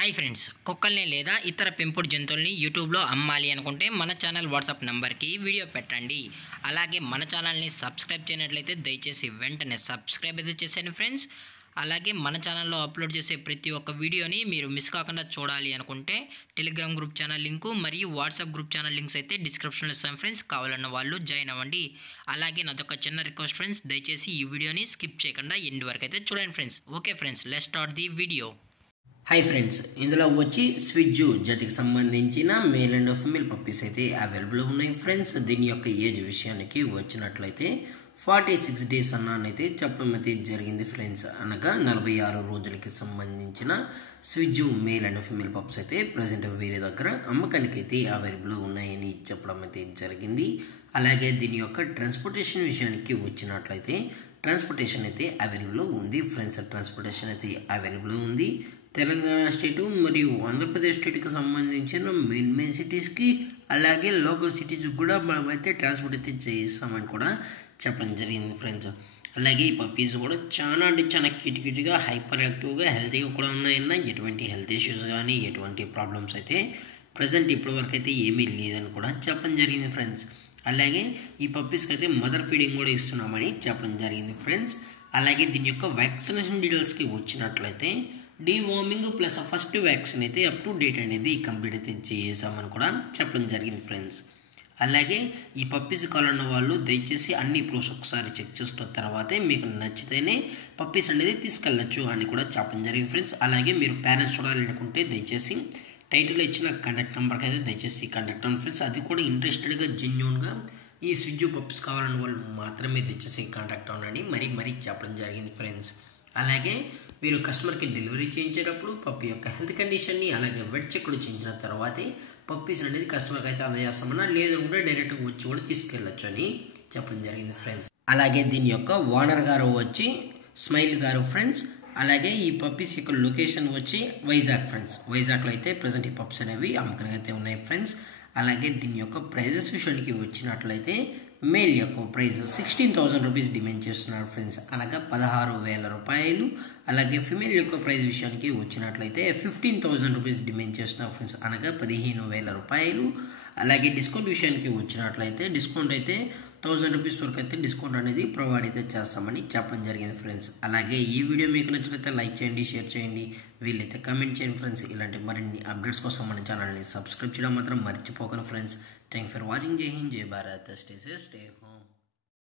Hi friends, కుక్కల్ని లేదా ఇతర పెంపుడు జంతువుల్ని యూట్యూబ్లో అమ్మాలి అనుకుంటే మన ఛానల్ వాట్సాప్ నెంబర్కి వీడియో పెట్టండి. అలాగే మన ఛానల్ని సబ్స్క్రైబ్ చేయనట్లయితే దయచేసి వెంటనే సబ్స్క్రైబ్ అయితే చేసేయండి ఫ్రెండ్స్. అలాగే మన ఛానల్లో అప్లోడ్ చేసే ప్రతి ఒక్క వీడియోని మీరు మిస్ కాకుండా చూడాలి అనుకుంటే టెలిగ్రామ్ గ్రూప్ ఛానల్ లింకు మరియు వాట్సాప్ గ్రూప్ ఛానల్ లింక్స్ అయితే డిస్క్రిప్షన్లో ఇస్తాను ఫ్రెండ్స్. కావాలన్న వాళ్ళు జాయిన్ అవ్వండి. అలాగే నాదొక చిన్న రిక్వెస్ట్ ఫ్రెండ్స్, దయచేసి ఈ వీడియోని స్కిప్ చేయకుండా ఎండ్ వరకు అయితే చూడండి friends. Okay friends, let's start the video. Hi friends, ఇందులో వచ్చి స్విజ్జు జాతికి సంబంధించిన మేల్ అండ్ ఫీమేల్ పప్పీస్ అయితే అవైలబుల్ ఉన్నాయి ఫ్రెండ్స్. దీని యొక్క ఏజ్ విషయానికి వచ్చినట్లయితే 46 డేస్ అన్నానైతే చెప్పడం అయితే జరిగింది ఫ్రెండ్స్. అనగా 46 రోజులకి సంబంధించిన స్విజ్జు మేల్ అండ్ ఫీమేల్ పప్స్ అయితే ప్రజెంట్ వేరే దగ్గర అమ్మకానికి అయితే అవైలబుల్ ఉన్నాయని చెప్పడం అయితే జరిగింది. అలాగే దీని యొక్క ట్రాన్స్పోర్టేషన్ విషయానికి వచ్చినట్లయితే ట్రాన్స్పోర్టేషన్ అయితే అవైలబుల్ ఉంది ఫ్రెండ్స్. ట్రాన్స్పోర్టేషన్ అయితే అవైలబుల్ ఉంది. తెలంగాణ స్టేటు మరియు ఆంధ్రప్రదేశ్ స్టేట్కి సంబంధించిన మెయిన్ సిటీస్కి అలాగే లోకల్ సిటీస్కి కూడా మనమైతే ట్రాన్స్పోర్ట్ అయితే చేయిస్తామని కూడా చెప్పడం జరిగింది ఫ్రెండ్స్. అలాగే ఈ పప్పీస్ కూడా చాలా అంటే చాలా క్యూట్గా హైపర్ యాక్టివ్గా హెల్తీగా కూడా ఉన్నాయన్న ఎటువంటి హెల్త్ ఇష్యూస్ కానీ ఎటువంటి ప్రాబ్లమ్స్ అయితే ప్రజెంట్ ఇప్పటివరకు అయితే ఏమీ లేదని కూడా చెప్పడం జరిగింది ఫ్రెండ్స్. అలాగే ఈ పప్పీస్కి అయితే మదర్ ఫీడింగ్ కూడా ఇస్తున్నామని చెప్పడం జరిగింది ఫ్రెండ్స్. అలాగే దీని యొక్క వ్యాక్సినేషన్ డీటెయిల్స్కి వచ్చినట్లయితే డీవార్మింగ్ ప్లస్ ఫస్ట్ వ్యాక్సిన్ అయితే అప్ టు డేట్ అనేది కంప్లీట్ అయితే చేసామని కూడా చెప్పడం జరిగింది ఫ్రెండ్స్. అలాగే ఈ పప్పీస్ కావాలన్న వాళ్ళు దయచేసి అన్ని ప్రూఫ్స్ ఒకసారి చెక్ చేసుకున్న తర్వాతే మీకు నచ్చితేనే పప్పీస్ అనేది తీసుకెళ్ళచ్చు అని కూడా చెప్పడం జరిగింది ఫ్రెండ్స్. అలాగే మీరు పేరెంట్స్ చూడాలి అనుకుంటే దయచేసి టైటిల్లో ఇచ్చిన కాంటాక్ట్ నెంబర్కి అయితే దయచేసి కాంటాక్ట్ అవ్వండి ఫ్రెండ్స్. అది కూడా ఇంట్రెస్టెడ్గా జెన్యూన్గా ఈ స్విజ్జు పప్పీస్ కావాలన్న వాళ్ళు మాత్రమే దయచేసి కాంటాక్ట్ అవ్వండి మరీ చెప్పడం జరిగింది ఫ్రెండ్స్. అలాగే మీరు కస్టమర్కి డెలివరీ చేయించేటప్పుడు పప్పి యొక్క హెల్త్ కండిషన్ని అలాగే వెట్ చెక్లు చేయించిన తర్వాతే పప్పీస్ అనేది కస్టమర్కి అయితే అందజేస్తామన్నా, లేదా కూడా డైరెక్ట్గా వచ్చి కూడా తీసుకెళ్ళచ్చు అని చెప్పడం జరిగింది ఫ్రెండ్స్. అలాగే దీని యొక్క ఓనర్ గారు వచ్చి స్మైల్ గారు ఫ్రెండ్స్. అలాగే ఈ పప్పీస్ యొక్క లొకేషన్ వచ్చి వైజాగ్ ఫ్రెండ్స్. వైజాగ్లో అయితే ప్రజెంట్ ఈ పప్స్ అనేవి అమ్మకానికి అయితే ఉన్నాయి ఫ్రెండ్స్. అలాగే దీని యొక్క ప్రైజెస్ విషయానికి వచ్చినట్లయితే మేల్ యొక్క ప్రైస్ 16,000 రూపీస్ డిమాండ్ చేస్తున్నారు ఫ్రెండ్స్, అనగా 16,000 రూపాయలు. అలాగే ఫిమేల్ యొక్క ప్రైస్ విషయానికి వచ్చినట్లయితే 15,000 రూపీస్ డిమాండ్ చేస్తున్నారు ఫ్రెండ్స్, అనగా 15,000 రూపాయలు. అలాగే డిస్కౌంట్ విషయానికి వచ్చినట్లయితే డిస్కౌంట్ అయితే 1,000 రూపీస్ వరకు అయితే డిస్కౌంట్ అనేది ప్రొవైడ్ అయితే చేస్తామని చెప్పడం జరిగింది ఫ్రెండ్స్. అలాగే ఈ వీడియో మీకు నచ్చినట్లయితే లైక్ చేయండి, షేర్ చేయండి, వీళ్ళైతే కమెంట్ చేయండి ఫ్రెండ్స్. ఇలాంటి మరిన్ని అప్డేట్స్ కోసం మన ఛానల్ని సబ్స్క్రైబ్ చేయడం మాత్రం మర్చిపోకండి ఫ్రెండ్స్. Thank for watching. జై హింద్, జై Bharat, stay safe, stay home.